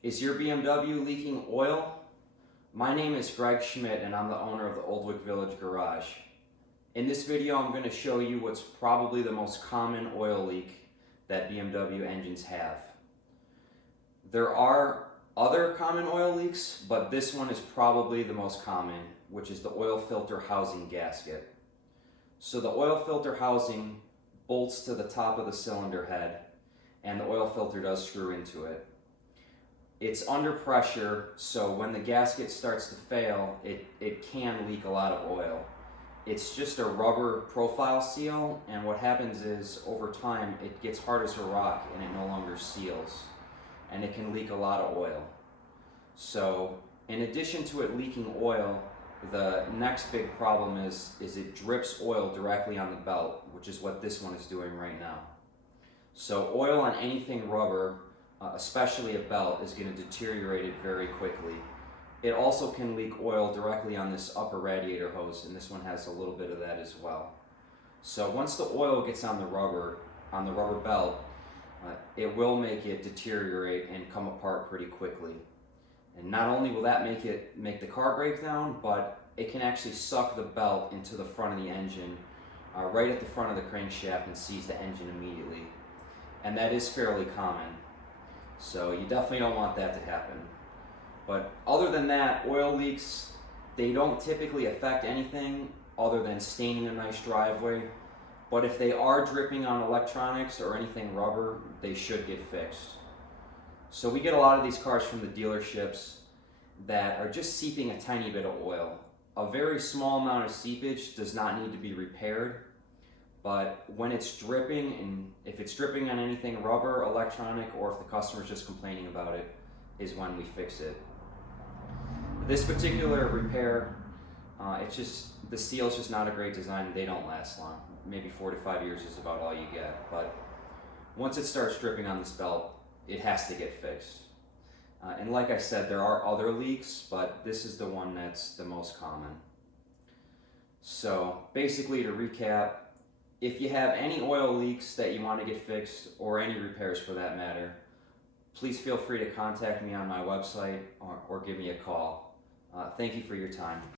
Is your BMW leaking oil? My name is Greg Schmidt and I'm the owner of the Oldwick Village Garage. In this video I'm going to show you what's probably the most common oil leak that BMW engines have. There are other common oil leaks, but this one is probably the most common, which is the oil filter housing gasket. So the oil filter housing bolts to the top of the cylinder head and the oil filter does screw into it. It's under pressure, so when the gasket starts to fail, it can leak a lot of oil. It's just a rubber profile seal, and what happens is over time it gets hard as a rock and it no longer seals, and it can leak a lot of oil. So in addition to it leaking oil, the next big problem is it drips oil directly on the belt, which is what this one is doing right now. So oil on anything rubber, especially a belt, is going to deteriorate it very quickly. It also can leak oil directly on this upper radiator hose, and this one has a little bit of that as well. So once the oil gets on the rubber belt, it will make it deteriorate and come apart pretty quickly. And not only will that make the car break down, but it can actually suck the belt into the front of the engine, right at the front of the crankshaft, and seize the engine immediately. And that is fairly common. So you definitely don't want that to happen. But other than that, oil leaks, they don't typically affect anything other than staining a nice driveway. But if they are dripping on electronics or anything rubber, they should get fixed. So we get a lot of these cars from the dealerships that are just seeping a tiny bit of oil. A very small amount of seepage does not need to be repaired. But when it's dripping, and if it's dripping on anything rubber, electronic, or if the customer's just complaining about it, is when we fix it. This particular repair, the seal's just not a great design. They don't last long. Maybe 4 to 5 years is about all you get. But once it starts dripping on this belt, it has to get fixed. And like I said, there are other leaks, but this is the one that's the most common. So basically, to recap, if you have any oil leaks that you want to get fixed, or any repairs for that matter, please feel free to contact me on my website or give me a call. Thank you for your time.